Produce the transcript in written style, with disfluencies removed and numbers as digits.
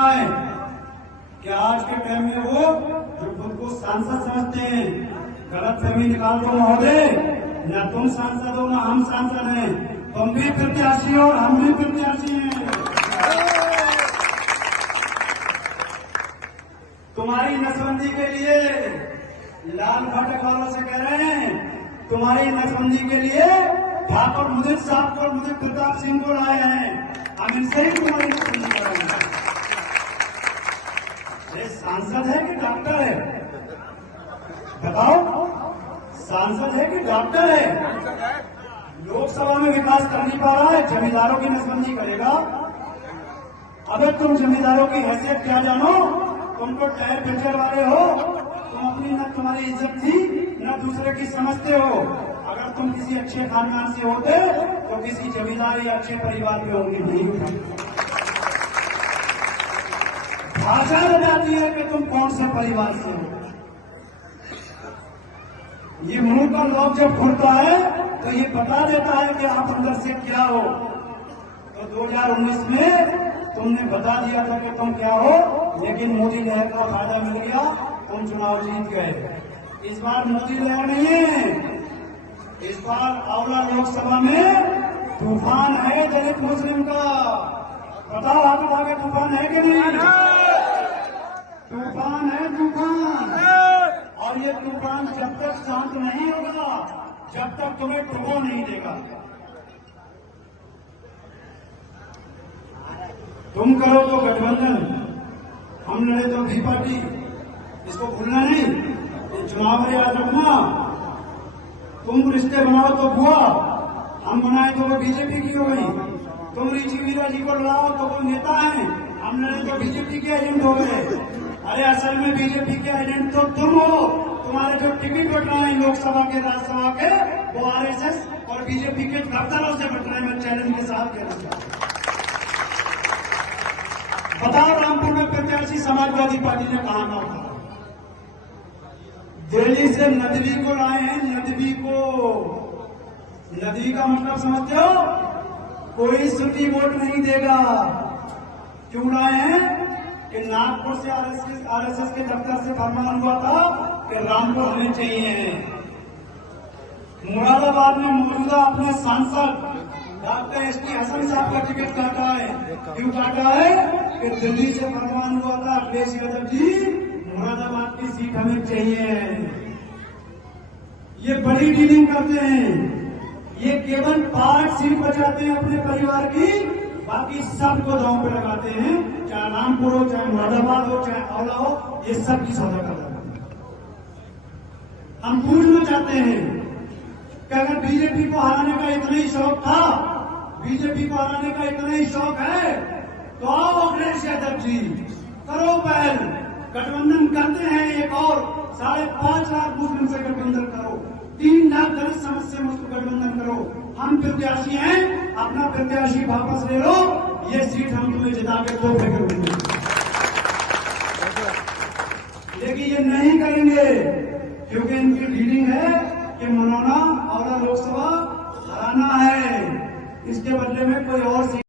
है कि आज के टाइम में वो जो खुद को सांसद समझते हैं, गलत फहमी निकाल दो महोदय, न तुम सांसद हो न हम सांसद हैं, तुम भी प्रत्याशी हो और हम भी प्रत्याशी हैं। तुम्हारी नसबंदी के लिए लाल फाटक वालों से कह रहे हैं, तुम्हारी नसबंदी के लिए ठाकुर मुदित साहब को, मुदित प्रताप सिंह को लाए हैं, हम इनसे ही तुम्हारी नसबंदी करेंगे। ये सांसद है कि डॉक्टर है? बताओ, सांसद है कि डॉक्टर है? लोकसभा में विकास कर नहीं पा रहा है, जमींदारों की नसबंदी करेगा। अगर तुम जमींदारों की हैसियत क्या जानो, तुम तो टायर पंचर वाले हो, तुम अपनी न तुम्हारी इज्जत थी न दूसरे की समझते हो। अगर तुम किसी अच्छे खानदान से होते तो किसी जमींदार या अच्छे परिवार में होंगे नहीं। भाषा बताती है कि तुम कौन से परिवार से हो। ये मुंह का लॉक जब खुलता है तो ये बता देता है कि आप अंदर से क्या हो। तो 2019 में तुमने बता दिया था कि तुम क्या हो, लेकिन मोदी लहर का फायदा मिल गया, तुम चुनाव जीत गए। इस बार मोदी लहर नहीं है, इस बार आंवला लोकसभा में तूफान है दलित मुस्लिम का। बताओ हाथ उठा के, तूफान है कि नहीं? तूफान है, तूफान। और ये तूफान जब तक शांत नहीं होगा, जब तक तुम्हें डुबो नहीं देगा। तुम करो तो गठबंधन, हम लड़े तो भी पार्टी, इसको भूलना नहीं। ये चुनाव में याद रखना, तुम रिश्ते बनाओ तो बुआ, हम बनाए तो वो बीजेपी की हो गई। तुम ऋषि वीरा जी को लड़ाओ तो वो नेता है, हम लड़े तो बीजेपी के एजेंट हो गए। अरे असल में बीजेपी के एजेंट तो तुम हो। तुम्हारे जो टिकट बट रहे हैं लोकसभा के, राज्यसभा के, वो आरएसएस और बीजेपी के दफ्तरों से बट रहे हैं। मैं चैलेंज के साथ कहना चाहता हूं, बताओ रामपुर में प्रत्याशी समाजवादी पार्टी ने कहा ना था? दिल्ली से नदवी को लाए हैं, नदवी को। नदवी का मतलब समझते हो? कोई सुटी वोट नहीं देगा। क्यों लाए हैं? कि नागपुर से आरएसएस के दफ्तर से फरमान हुआ था कि रामपुर होने चाहिए। मुरादाबाद में मौजूदा अपने सांसद डॉक्टर एसटी हसन साहब का टिकट काटा है। क्यों काटा है? कि दिल्ली से फरमान हुआ था, अखिलेश यादव जी मुरादाबाद की सीट हमें चाहिए। ये बड़ी डीलिंग करते हैं, ये केवल 5 सीट बचाते हैं अपने परिवार की, बाकी सबको दांव पे लगाते हैं। चाहे रामपुर हो, चाहे मुरादाबाद हो, चाहे आंवला हो, ये सब की सौदा करते हैं। हम पूछना चाहते हैं कि अगर बीजेपी को हराने का इतना ही शौक था, बीजेपी को हराने का इतना ही शौक है, तो आओ अखिलेश यादव जी, करो पहल, गठबंधन करते हैं। एक और 5.5 लाख मुस्लिम से गठबंधन करो, 3 लाख दलित समाज से गठबंधन करो। हम प्रत्याशी हैं, अपना प्रत्याशी वापस ले लो, ये सीट हम तुम्हें जिता के तोहफे करेंगे। लेकिन ये नहीं करेंगे क्योंकि इनकी डीलिंग है कि मनोना आंवला लोकसभा हराना है, इसके बदले में कोई और